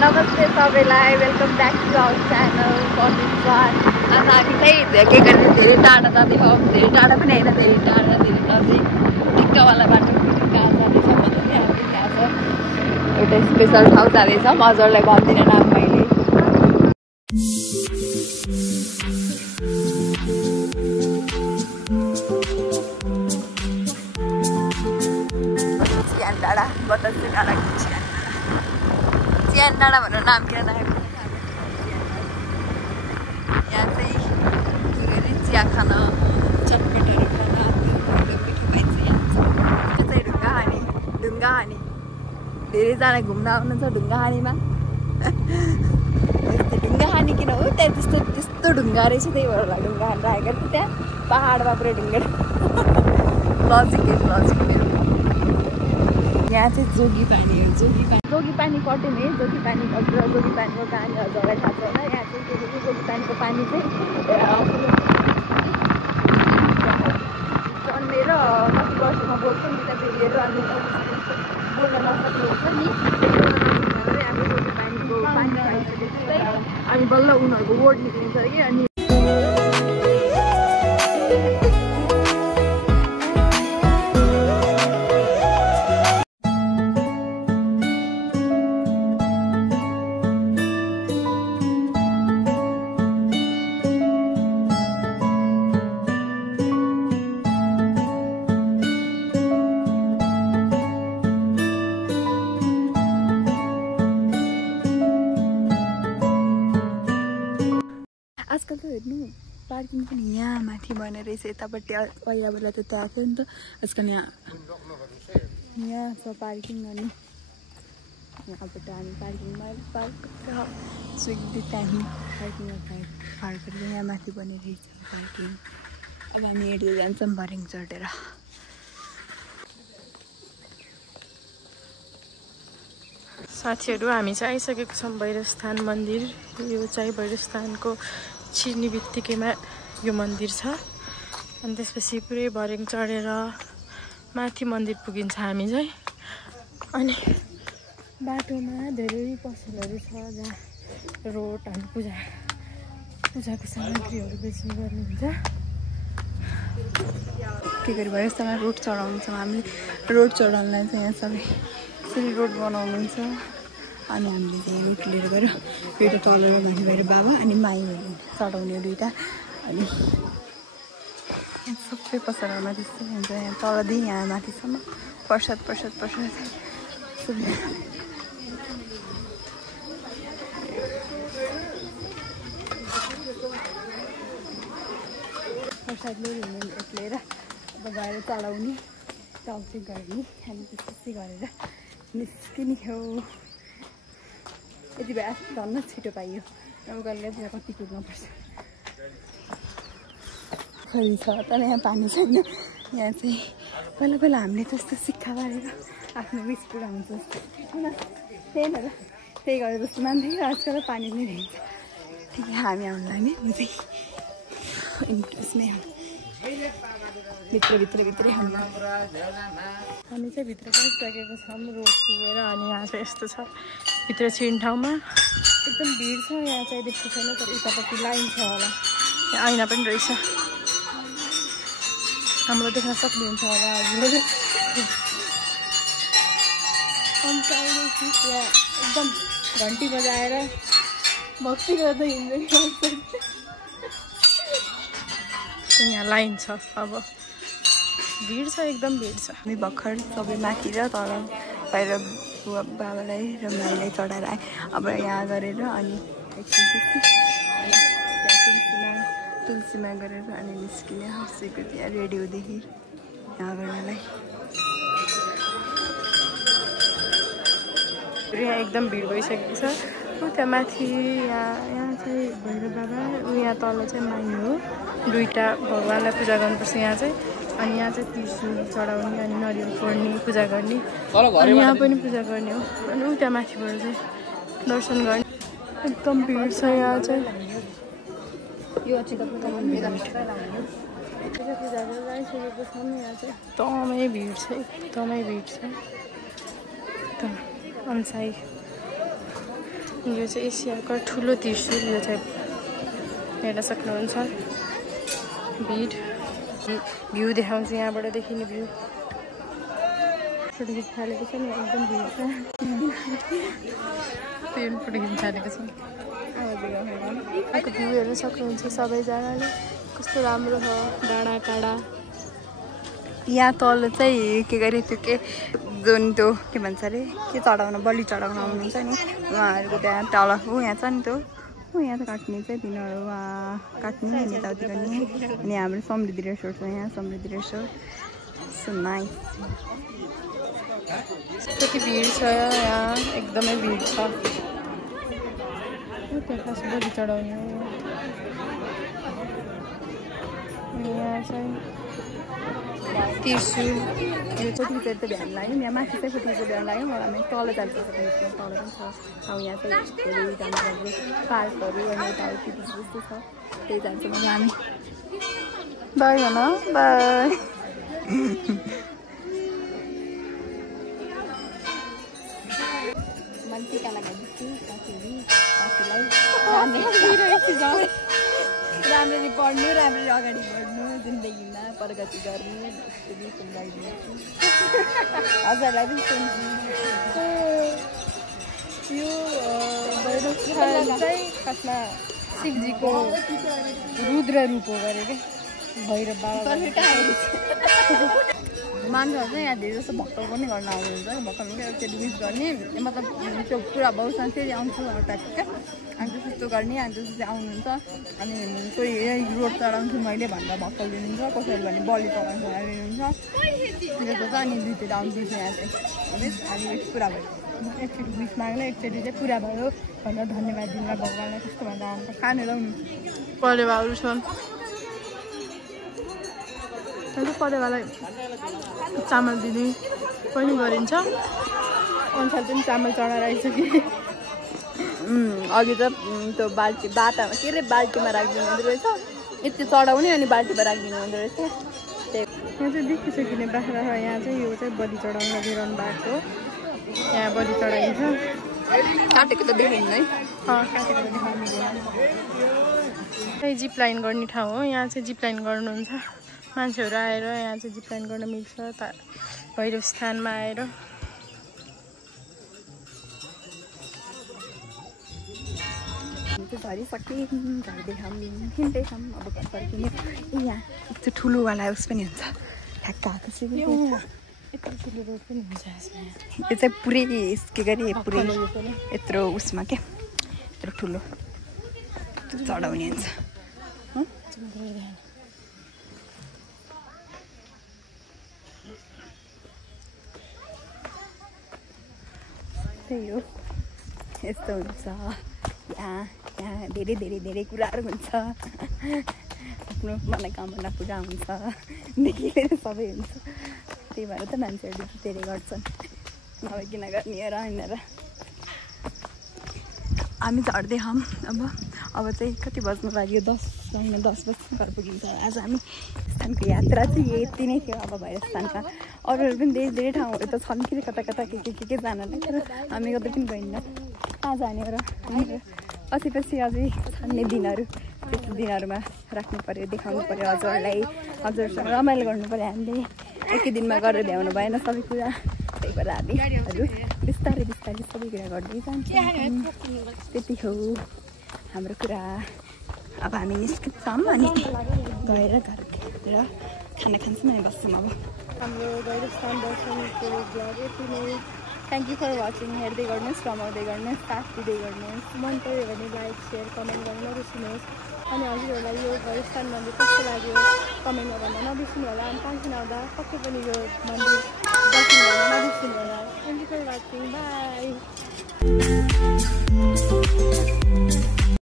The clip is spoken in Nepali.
नमस्ते सबैलाई, welcome back to our channel condition. आज हामी चाहिँ के गर्ने धेरै टाढा जाँदैछौँ, धेरै टाढा पनि होइन, धेरै टाढा धेरै नजिक टिक्कावाला बाटो कहाँ जाँदैछ भन्ने हामी थाहा छ। एउटा स्पेसल ठाउँ जाँदैछौँ, हजुरलाई भन्दिनँ नाम मैले। चियान डाँडा, बतासे डाँडा, चियान डाँडा भनेर नाम किन राखेको? यहाँ चाहिँ के अरे चिया खान, चटपटहरू खान मिठो पाइन्छ। यहाँ चाहिँ ढुङ्गा हानी धेरैजना घुम्न आउनुहुन्छ ढुङ्गा हानीमा। ढुङ्गा हानी किन हो त्यहाँ त्यस्तो ढुङ्गा रहेछ, त्यही भएर होला ढुङ्गा हानी राखेको। त्यहाँ पाहाडमा पुरै ढुङ्गा लजिक मेरो। यहाँ चाहिँ जोगी पानी कट्यौँ है। जोगी पानीको कहानी हजुरलाई थाहा छैन। यहाँ चाहिँ के भन्छ, जोगी पानीको पानी चाहिँ जन्मेर कति वर्षमा बोल्छ नि त, फेरि अनि बोल्न नसक्नुहुन्छ नि। अब जोगी पानीको पानी पाइसकेपछि चाहिँ अनि बल्ल उनीहरूको वर्ड निक्लिन्छ कि। अनि आजकल त हेर्नु पार्किङ पनि यहाँ माथि बनेर रहेछ। यतापट्टि पहिला बेला त त्यहाँ थियो नि त, आजकल यहाँ छ पार्किङ। अनि यहाँबाट हामी पार्किङमा पार्क सुविधा त्यहाँदेखि पार्किङमा पार्क यहाँ माथि बनेर रहेछ पार्किङ। अब हामी हेर्दै जान्छौँ भरिङ चढेर। साथीहरू, हामी चाहिँ आइसकेको छौँ भैरवस्थान मन्दिर। यो चाहिँ भैरवस्थानको छिर्ने बित्तिकैमा यो मन्दिर छ। अनि त्यसपछि पुरै भरिङ चढेर माथि मन्दिर पुगिन्छ हामी चाहिँ। अनि बाटोमा धेरै पसलहरू छ जहाँ रोड अनि पूजाको सामग्रीहरू बेच्ने गर्नुहुन्छ। के गरी भैरवस्थानमा रोड चढाउँछौँ हामीले। रोड चढाउनलाई चाहिँ यहाँ सबै यसरी रोड बनाउनुहुन्छ। अनि हामीले चाहिँ रोड लिएर गएर एउटा तल र माथि भएर बाबा अनि माईहरू चढाउने दुइटा। अनि सबै पसलहरूमा त्यस्तै हुन्छ। यहाँ तलदेखि यहाँ माथिसम्म प्रसाद लिएर अब गएर चढाउने चौचिक गर्ने। अनि त्यस्तै गरेर निस्किने हो। यति बेला झन् छिटो पाइयो, अब गएर त्यहाँ कति कुद्नुपर्छ। खै छ तर यहाँ पानी छैन। यहाँ चाहिँ पहिला हामीले त्यस्तो सिक्का बारेर आफ्नो विस पुरा हुन्छ होइन, त्यही गरेर जस्तो मान्थ्यो। आजकल पानी नै रहन्छ। ठिकै हामी आउनु लाग्ने म चाहिँ इन्ट्रेस्ट नै हो। भित्रै हामी चाहिँ भित्र गइसकेको छौँ रोड पुगेर। अनि यहाँ चाहिँ यस्तो छ भित्र छिर्ने ठाउँमा एकदम भिड छ। यहाँ चाहिँ देख्छु छैन, तर उतापट्टि लाइन छ होला। यहाँ ऐना पनि रहेछ, हाम्रो देख्न सक्नुहुन्छ होला हजुरले। अनि चाहिँ यहाँ एकदम घन्टी बजाएर भक्ति गर्दै हिँड्दै यहाँ लाइन छ। अब भिड छ, एकदम भिड छ। हामी भर्खर सबै माथि र तल बाहिर बुवा बाबालाई र माईलाई चढाएर आएँ। अब यहाँ गरेर अनि एकछिन तुलसीमा गरेर अनि निस्किने हँसेको त्यहाँ रेडियोदेखि यहाँ गर्नलाई। यहाँ एकदम भिड भइसकेको छ। त्यहाँ माथि यहाँ चाहिँ भैरव बाबा, यहाँ तल चाहिँ माई हो। दुईवटा भगवान्लाई पूजा गर्नुपर्छ यहाँ चाहिँ। अनि यहाँ चाहिँ त्रिशूल चढाउने अनि नरिवल फोड्ने पूजा गर्ने। अनि यहाँ पनि पूजा गर्ने हो। अनि त्यहाँ माथिबाट चाहिँ दर्शन गर्ने। एकदम भिड छ यहाँ चाहिँ। पूजा गरेर आइसकेको छौँ। यहाँ चाहिँ एकदमै भिड छ, एकदमै भिड छ। एकदम अनसाई यो चाहिँ एसियाको ठुलो त्रिशूल यो चाहिँ हेर्न सक्नुहुन्छ भिड भ्यू देखाउँछु यहाँबाट देखिने भ्यू फोटो खिच्न थालेको छ नि एकदम भिड छ त्यो फोटो खिच्न थालेको छ यहाँको भ्यू हेर्न सक्नुहुन्छ सबैजनाले कस्तो राम्रो छ डाँडा काँडा यहाँ तल चाहिँ के गरे त्यो के जुन त्यो के भन्छ अरे के चढाउन बलि चढाउन आउनुहुन्छ नि उहाँहरूको त्यहाँ तल यहाँ छ नि त्यो यहाँ त काट्ने चाहिँ तिनीहरू काट्ने अनि यताउति गर्ने अनि हाम्रो समृद्धि रेसोर्ट छ यहाँ समृद्धि रेसोर्ट सो नाइस कति भिड छ यहाँ एकदमै भिड छ त्यहाँ खास बलि चढाउने हो यहाँ चाहिँ त्रिशूल यो फोटो खिचेर त भ्यान लाग्यो यहाँ माथि चाहिँ फोटो खिचेर भ्यान लाग्यो हामी तल जान्छ फोटो खिच्न तल पनि छ अब यहाँ चाहिँ धेरै जान्छ पार्कहरू अनि यताउति त्यस्तो छ त्यही जान्छौँ अब हामी बाई भन बाई मैले टिका लगाइदिन्छु साथीहरू साथीलाई राम्ररी पढ्नु राम्ररी अगाडि बढ्नु जिन्दगीमा प्रगति गर्नु लगाइदिन्छु हजुरलाई पनि यो भैरवस्थान चाहिँ खासमा शिवजीको रुद्र रूप हो गरे क्या भैरव बाबा मान्छेहरू चाहिँ यहाँ धेरै जस्तो भक्कल पनि गर्न आउनुहुन्छ भक्कल पनि एकचोटि विस गर्ने मतलब त्यो पुरा भविष्यमा फेरि आउँछु टाइपको क्या अनि त्यस्तो गर्ने अनि त्यस्तो आउनुहुन्छ अनि कोही रोड चढाउँछु मैले भनेर भक्कल दिनुहुन्छ कसैले भने बलि चढाउँछु लिनुहुन्छ त्यस्तो छ अनि दुईचोटि आउँदैछु यहाँ चाहिँ अनि विस पुरा भयो एकचोटि विस माग्नु एकचोटि चाहिँ पुरा भयो भनेर धन्यवाद दिनु भगवान्लाई त्यस्तो भनेर आउँछ खानेर परेवाहरू छन् परेवालाई चामल दिने पनि गरिन्छ अनुसार पनि चामल चढाएर आइसक्यो अघि त त्यो बाल्टी बाटामा के अरे बाल्टीमा राखिदिनु हुँदो रहेछ यति चढाउने अनि बाल्टीमा राखिदिनु हुँदो रहेछ यहाँ चाहिँ देखिसकिने बाख्रा छ यहाँ चाहिँ यो चाहिँ बलि चढाउन लगिरहनु भएको यहाँ बलि चढाइन्छ काटेको त देखिन्न है काटेको त देखाउनु मिल्दैन जिप लाइन गर्ने ठाउँ हो यहाँ चाहिँ जिप लाइन गर्नुहुन्छ मान्छेहरू आएर यहाँ चाहिँ जिप लाइन गर्न मिल्छ भैरव स्थानमा आएर झरिसकेँ घर देखाउँ हिँड्दैछौँ अब घर फर्किने यहाँ यस्तो ठुलोवाला उस पनि हुन्छ ठ्याक्क आएको चाहिँ यत्रो ठुलो रोड पनि हुन्छ यसमा यो चाहिँ पुरै के गरे पुरै यत्रो उसमा क्या यत्रो ठुलो चढाउने हुन्छ त्यही हो यस्तो हुन्छ यहाँ धेरै धेरै धेरै कुराहरू हुन्छ आफ्नो मनोकामना पुरा हुन्छ देखि लिएर सबै हुन्छ त्यही भएर त मान्छेहरूले धेरै गर्छन् नभए किन गर्ने र हिँडेर हामी झर्दै छौँ अब चाहिँ कति बज्नु लाग्यो 10 बजी घर पुगिन्छ आज हामी स्थानको यात्रा चाहिँ यति नै थियो अब भैरव स्थानका अरूहरू पनि धेरै धेरै ठाउँहरू त छन् कि कता कता के जानलाई तर हामी कतै पनि गइन्न कहाँ जाने र पछि अझै छान्ने दिनहरू त्यस्तो दिनहरूमा राख्नु पऱ्यो देखाउनु पऱ्यो हजुरहरूलाई हजुरसँग रमाइलो गर्नु पऱ्यो हामीले एकै दिनमा गरेर भ्याउनु भएन सबै कुरा त्यही भएर हामीहरू बिस्तारै सबै कुरा गर्दै जान्छौँ त्यति हो हाम्रो कुरा अब हामी निस्किन्छौँ अनि गएर घरतिर खाना खान्छौँ अनि बस्छौँ अब हाम्रो भैरव स्थान दर्शनको ब्लग यति नै थ्याङ्क यू फर वाचिङ हेर्दै गर्नुहोस् रमाउँदै गर्नुहोस् साथ दिँदै गर्नुहोस् मन पऱ्यो भने लाइक सेयर कमेन्ट गर्न नबिर्सिनुहोस् अनि हजुरहरूलाई यो भैरव स्थान मन्दिर कस्तो लाग्यो कमेन्टमा भन्न नबिर्सिनु होला अनि पाँच आउँदा पक्कै पनि यो मन्दिर दर्शन गर्न नबिर्सिनु होला thank you for watching by